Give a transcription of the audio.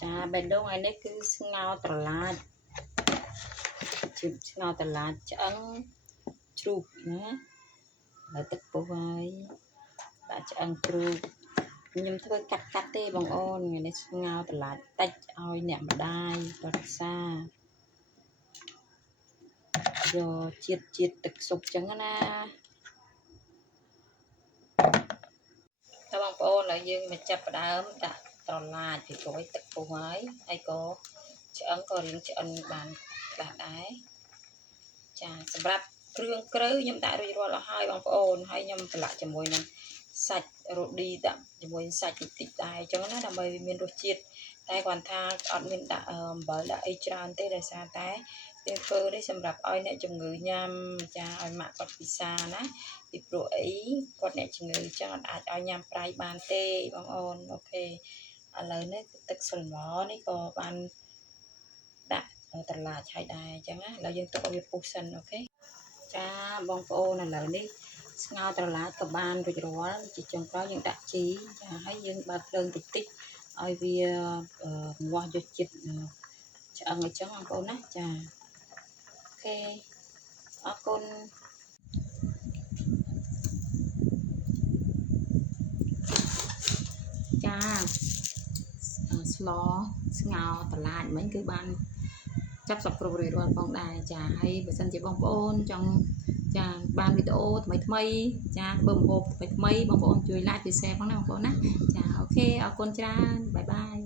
Chà bên đâu ngày nay cứ ngao tờ lá chụp ngao tờ lá chẳng chụp nữa là tức bố vai đã chẳng chụp nhưng thôi cắt cắt tê bằng ôn ngày nay ngao tờ lá tách oi nẹm mà đai và xa rồi chiết chiết tực sụp chẳng na các bạn ôn là dương mà chập đá ấm đã tròn là thì có tức bố vai hay có chẳng có riêng chẳng bàn đã đáiចាសម្រាប់គ្រឿងក្រៅខ្ញុំដាក់រួចរាល់អស់ហើយបងប្អូនហើយខ្ញុំប្រឡាក់ជាមួយនឹងសាច់រ៉ូឌីដាក់ជាមួយសាច់តិចតិចដែរអញ្ចឹងណាដើម្បីវាមានរសជាតិតែគាត់ថាអត់មានដាក់អំបិលដាក់អីច្រើនទេដោយសារតែយើងធ្វើនេះសម្រាប់ឲ្យអ្នកជំងឺញ៉ាំចាឲ្យម៉ាក់គាត់ពិសាណាពីព្រោះអីគាត់អ្នកជំងឺអញ្ចឹងអត់អាចឲ្យញ៉ាំប្រៃបានទេបងប្អូនអូខេឥឡូវនេះទឹកស្លម៉នេះក៏បានដាក់ត្រឡាចហើយដែរអញ្ចឹងណាឥឡូវយើងទុកឲ្យវាពុះសិនអូខេចាបងប្អូនឥឡូវនេះស្ងោរត្រឡាចក៏បានរួចរាល់ជាចុងក្រោយយើងដាក់ជីចាហើយយើងបើកភ្លើងតិចតិចឲ្យវាងាស់យកជាតិឆ្អឹងអញ្ចឹងបងប្អូនណាចាអូខេអរគុណចាស្លស្ងោរត្រឡាចមិញគឺបានចាប់សពគ្រប់រួចរាល់ផងដែរចាហើយបើសិនជាបងប្អូនចង់ចាបានវីដេអូថ្មីថ្មីចាធ្វើម្ហូបថ្មីថ្មីបងប្អូនជួយ like ជួយ share ផងណាបងប្អូនណាចាអូខេអរគុណច្រើនបាយបាយ